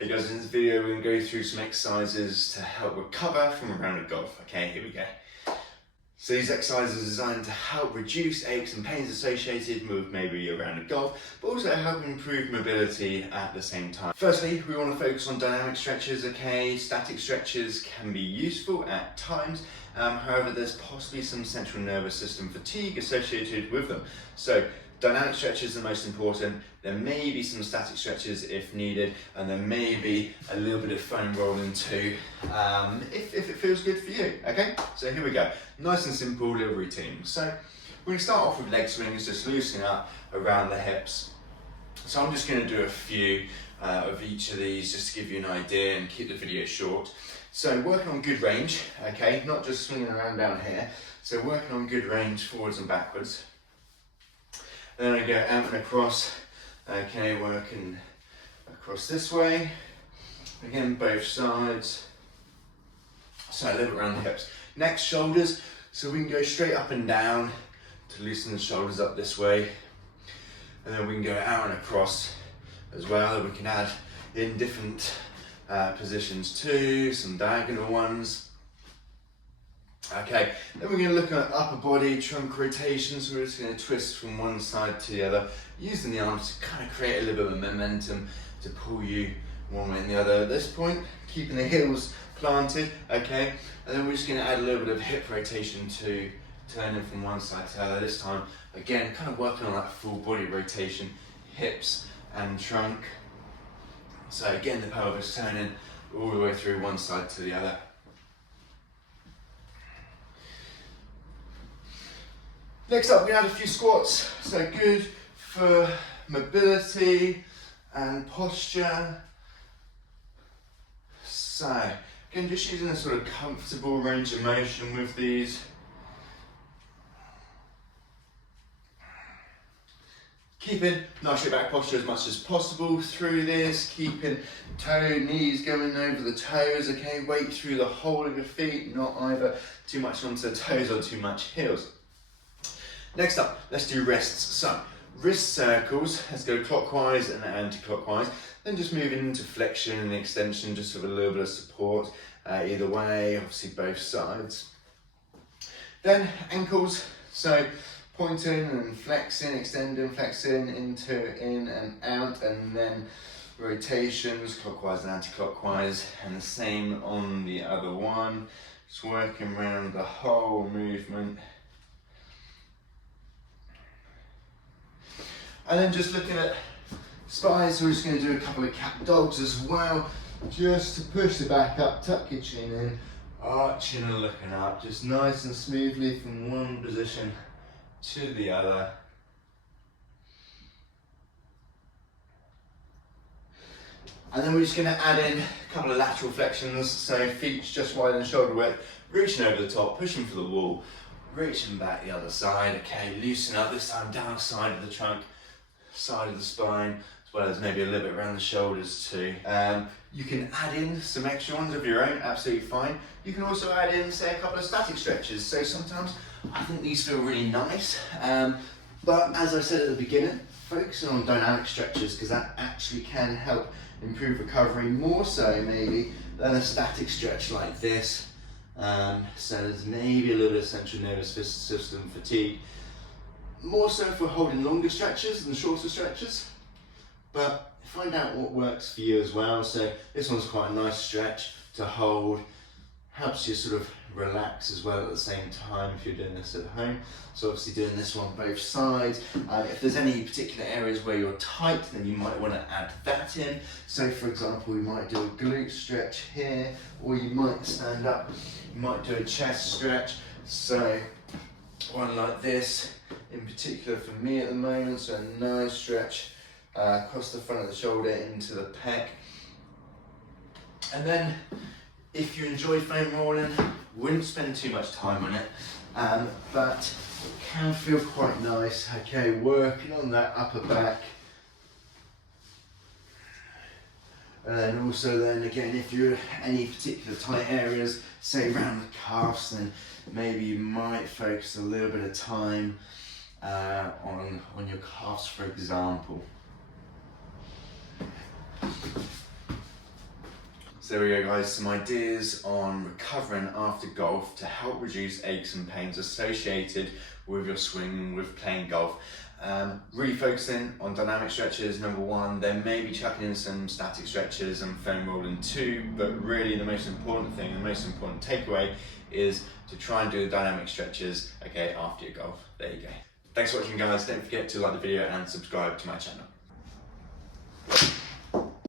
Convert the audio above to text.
Hey guys, in this video we're going to go through some exercises to help recover from a round of golf. Okay, here we go. So these exercises are designed to help reduce aches and pains associated with maybe a round of golf, but also help improve mobility at the same time. Firstly, we want to focus on dynamic stretches, okay? Static stretches can be useful at times, however there's possibly some central nervous system fatigue associated with them. So dynamic stretches are the most important. There may be some static stretches if needed, and there may be a little bit of foam rolling too, if it feels good for you, okay? So here we go, nice and simple little routine. So we're going to start off with leg swings, just loosening up around the hips. So I'm just going to do a few of each of these just to give you an idea and keep the video short. So working on good range, okay, not just swinging around down here. So working on good range forwards and backwards. Then I go out and across, okay, working across this way. Again, both sides. So a little bit around the hips. Next, shoulders. So we can go straight up and down to loosen the shoulders up this way. And then we can go out and across as well. We can add in different positions too, some diagonal ones. Okay, then we're going to look at upper body trunk rotation, so we're just going to twist from one side to the other, using the arms to kind of create a little bit of momentum to pull you one way and the other at this point, keeping the heels planted, okay, and then we're just going to add a little bit of hip rotation to turning from one side to the other this time, again, kind of working on that full body rotation, hips and trunk, so again the pelvis turning all the way through one side to the other. Next up, we're going to add a few squats, so good for mobility and posture. So, again, just using a sort of comfortable range of motion with these. Keeping nice your back posture as much as possible through this, keeping knees going over the toes, okay, weight through the whole of your feet, not either too much onto the toes or too much heels. Next up, let's do wrists. So, wrist circles, let's go clockwise and anti-clockwise, then just moving into flexion and extension, just with a little bit of support, either way, obviously both sides. Then ankles, so pointing and flexing, extending, flexing, into, in and out, and then rotations, clockwise and anti-clockwise, and the same on the other one, just working around the whole movement. And then just looking at spine, so we're just going to do a couple of cat dogs as well, just to push the back up, tuck your chin in, arching and looking up, just nice and smoothly from one position to the other. And then we're just going to add in a couple of lateral flexions, so feet just wide and shoulder width, reaching over the top, pushing for the wall, reaching back the other side, okay, loosen up, this time down the side of the trunk, side of the spine, as well as maybe a little bit around the shoulders too. You can add in some extra ones of your own, absolutely fine. You can also add in, say, a couple of static stretches. So sometimes I think these feel really nice, but as I said at the beginning, focusing on dynamic stretches, because that actually can help improve recovery more so maybe than a static stretch like this. So there's maybe a little bit of central nervous system fatigue, more so if we're holding longer stretches than shorter stretches, but find out what works for you as well. So this one's quite a nice stretch to hold, helps you sort of relax as well at the same time if you're doing this at home. So obviously doing this one both sides. If there's any particular areas where you're tight, then you might want to add that in. So for example, we might do a glute stretch here, or you might stand up, you might do a chest stretch. So one like this, in particular for me at the moment, so a nice stretch across the front of the shoulder into the pec. And then if you enjoy foam rolling, wouldn't spend too much time on it, but it can feel quite nice, okay, working on that upper back. And then also then again, if you're any particular tight areas, say around the calves, then maybe you might focus a little bit of time on your calves, for example. So there we go guys, some ideas on recovering after golf to help reduce aches and pains associated with your swing, with playing golf. Really focusing on dynamic stretches, number one, then maybe chucking in some static stretches and foam rolling too, but really the most important thing, the most important takeaway is to try and do the dynamic stretches, okay, after your golf. There you go. Thanks for watching guys, don't forget to like the video and subscribe to my channel.